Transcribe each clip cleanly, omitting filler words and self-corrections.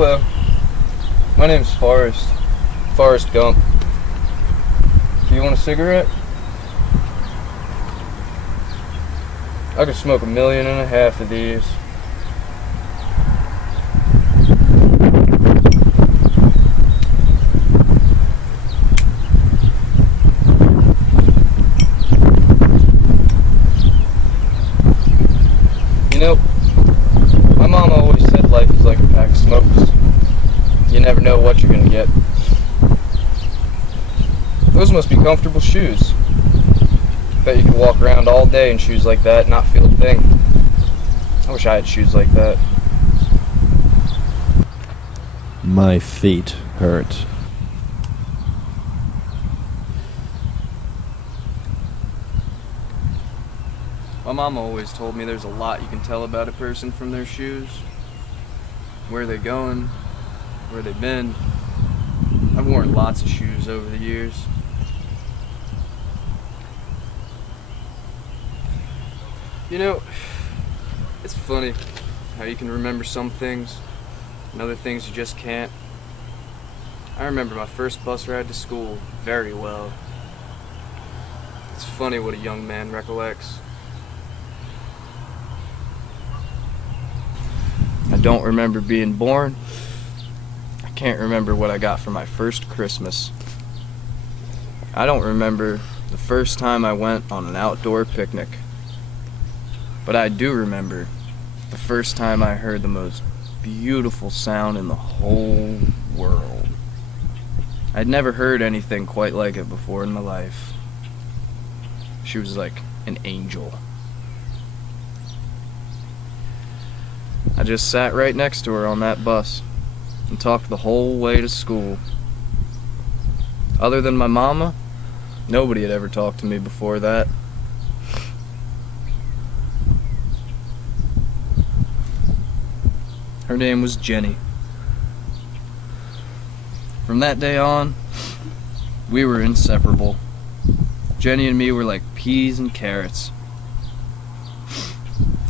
Hello, my name's Forrest Gump. Do you want a cigarette? I could smoke 1.5 million of these. You know, my mom always said life is like a pack of smokes. You never know what you're gonna get. Those must be comfortable shoes. Bet you could walk around all day in shoes like that and not feel a thing. I wish I had shoes like that. My feet hurt. My mom always told me there's a lot you can tell about a person from their shoes. Where they're going, where they've been. I've worn lots of shoes over the years. You know, it's funny how you can remember some things and other things you just can't. I remember my first bus ride to school very well. It's funny what a young man recollects. I don't remember being born. I can't remember what I got for my first Christmas. I don't remember the first time I went on an outdoor picnic. But I do remember the first time I heard the most beautiful sound in the whole world. I'd never heard anything quite like it before in my life. She was like an angel. I just sat right next to her on that bus and talked the whole way to school. Other than my mama, nobody had ever talked to me before that. Her name was Jenny. From that day on, we were inseparable. Jenny and me were like peas and carrots.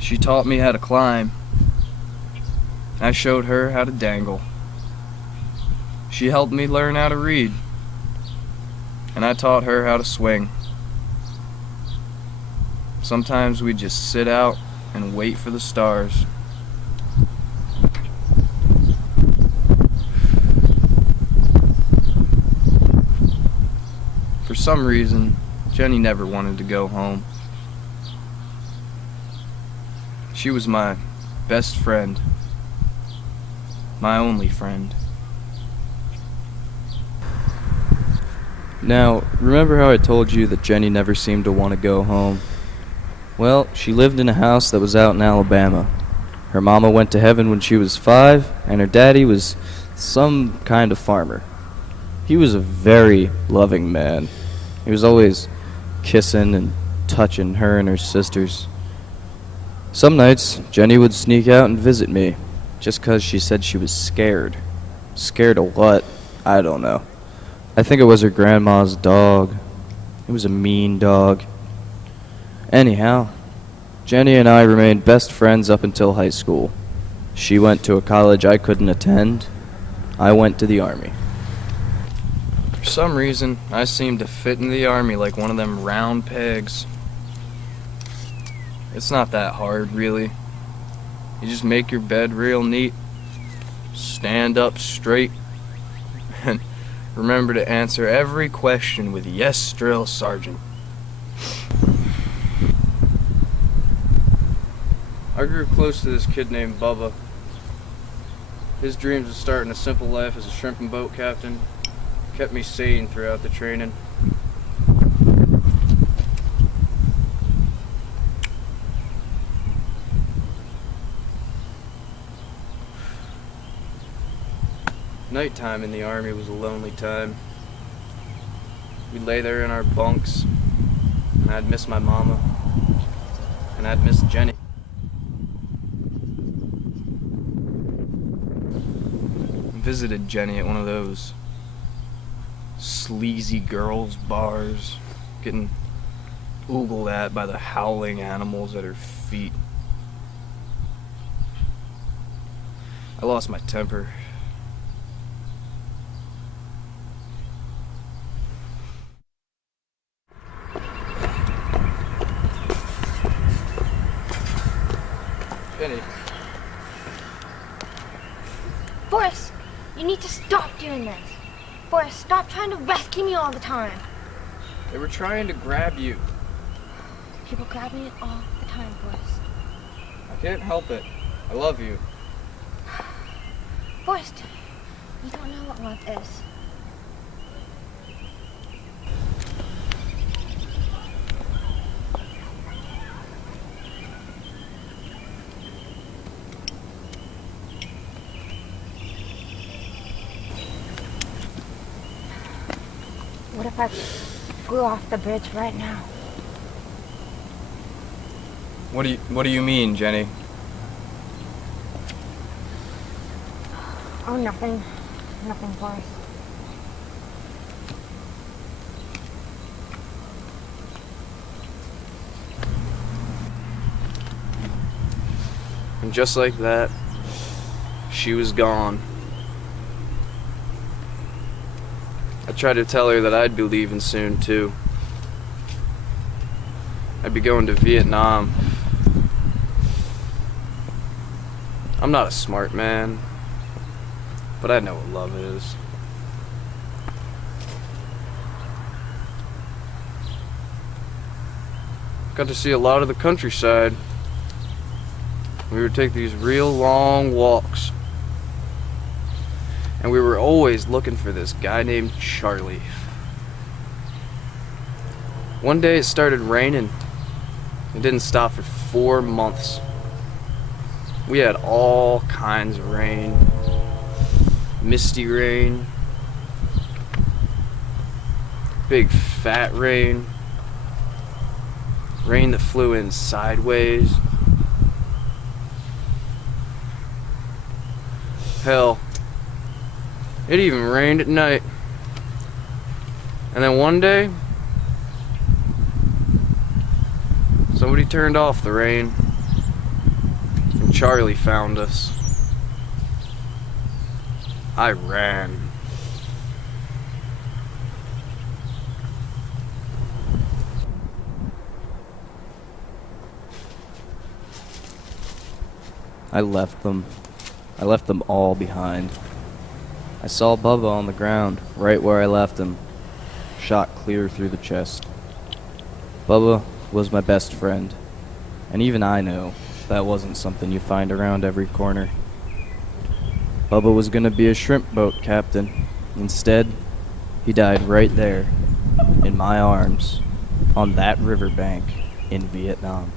She taught me how to climb. I showed her how to dangle. She helped me learn how to read. And I taught her how to swing. Sometimes we'd just sit out and wait for the stars. For some reason, Jenny never wanted to go home. She was my best friend. My only friend. Now, remember how I told you that Jenny never seemed to want to go home? Well, she lived in a house that was out in Alabama. Her mama went to heaven when she was 5, and her daddy was some kind of farmer. He was a very loving man. He was always kissing and touching her and her sisters. Some nights, Jenny would sneak out and visit me, just 'cause she said she was scared. Scared of what? I don't know. I think it was her grandma's dog. It was a mean dog. Anyhow, Jenny and I remained best friends up until high school. She went to a college I couldn't attend. I went to the Army. For some reason, I seemed to fit in the Army like one of them round pegs. It's not that hard, really. You just make your bed real neat, stand up straight, and remember to answer every question with "Yes, drill sergeant." I grew close to this kid named Bubba. His dreams of starting a simple life as a shrimp and boat captain kept me sane throughout the training. Nighttime in the Army was a lonely time. We'd lay there in our bunks, and I'd miss my mama, and I'd miss Jenny. I visited Jenny at one of those sleazy girls' bars, getting oogled at by the howling animals at her feet. I lost my temper Jenny. Forrest, you need to stop doing this. Forrest, stop trying to rescue me all the time. They were trying to grab you. People grab me all the time, Forrest. I can't help it. I love you. Forrest, you don't know what love is. What if I flew off the bridge right now? What do you mean, Jenny? Oh, nothing. Nothing, Forrest. And just like that, she was gone. I tried to tell her that I'd be leaving soon, too. I'd be going to Vietnam. I'm not a smart man, but I know what love is. Got to see a lot of the countryside. We would take these real long walks. And we were always looking for this guy named Charlie. One day it started raining. It didn't stop for 4 months. We had all kinds of rain. Misty rain. Big fat rain. Rain that flew in sideways. Hell, it even rained at night. And then one day, somebody turned off the rain, and Charlie found us. I ran. I left them. I left them all behind. I saw Bubba on the ground, right where I left him, shot clear through the chest. Bubba was my best friend, and even I know that wasn't something you find around every corner. Bubba was gonna be a shrimp boat captain. Instead, he died right there, in my arms, on that riverbank in Vietnam.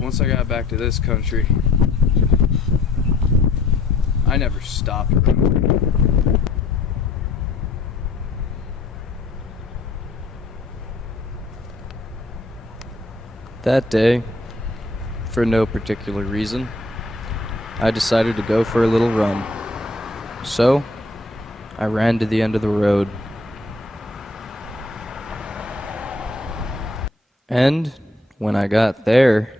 Once I got back to this country, I never stopped running. That day, for no particular reason, I decided to go for a little run. So, I ran to the end of the road. And when I got there,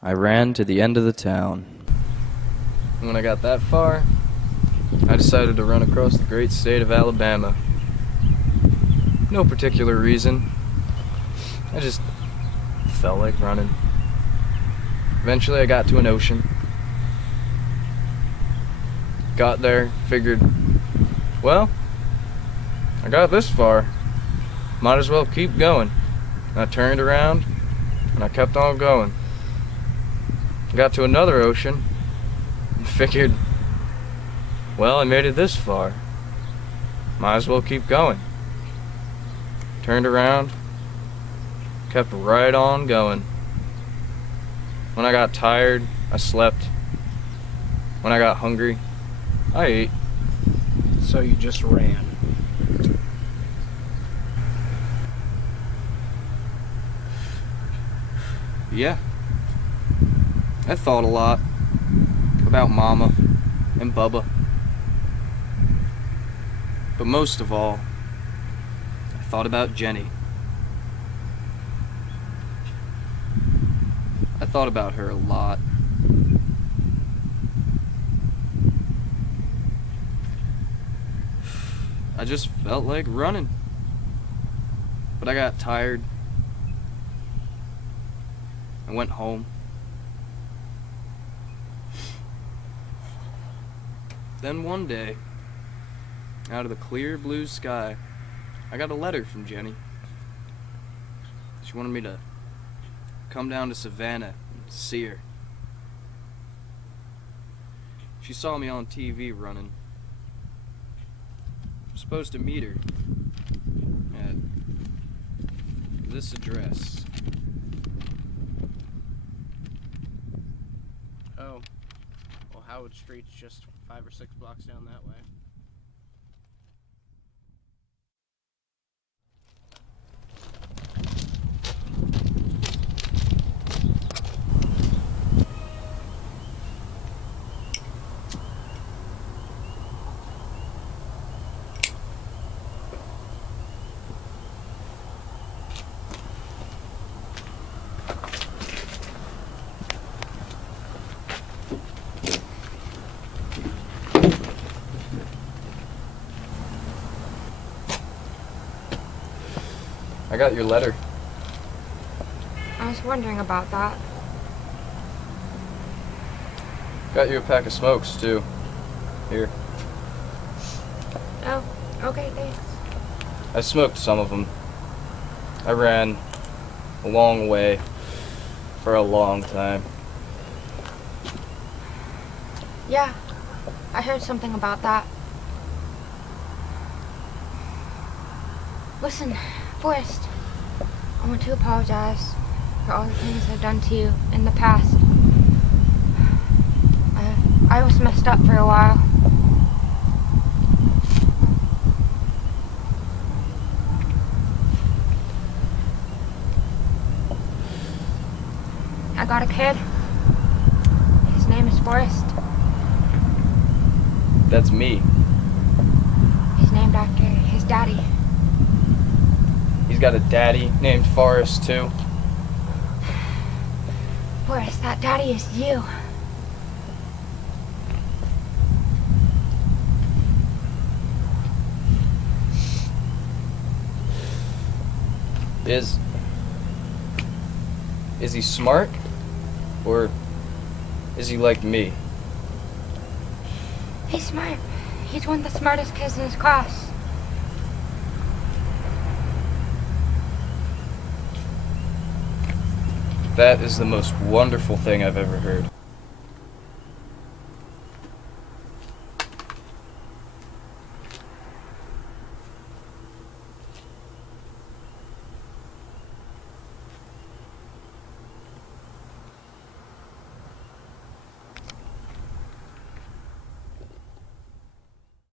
I ran to the end of the town. And when I got that far, I decided to run across the great state of Alabama. No particular reason. I just felt like running. Eventually I got to an ocean. Got there, figured Well, I got this far. Might as well keep going. I turned around and I kept on going. Got to another ocean and figured, well, I made it this far. Might as well keep going. Turned around, kept right on going. When I got tired, I slept. When I got hungry, I ate. So you just ran. Yeah. I thought a lot about Mama and Bubba. But most of all, I thought about Jenny. I thought about her a lot. I just felt like running. But I got tired. I went home. Then one day, out of the clear blue sky, I got a letter from Jenny. She wanted me to come down to Savannah and see her. She saw me on TV running. I'm supposed to meet her at this address. Oh. Well, Howard Street's just 5 or 6 blocks down that way. I got your letter. I was wondering about that. Got you a pack of smokes, too. Here. Oh, okay, thanks. I smoked some of them. I ran a long way for a long time. Yeah, I heard something about that. Listen, Forrest, I want to apologize for all the things I've done to you in the past. I was messed up for a while. I got a kid. His name is Forrest. That's me. He's named after his daddy. He's got a daddy named Forrest, too. Forrest, that daddy is you. Is he smart? Or is he like me? He's smart. He's one of the smartest kids in his class. That is the most wonderful thing I've ever heard.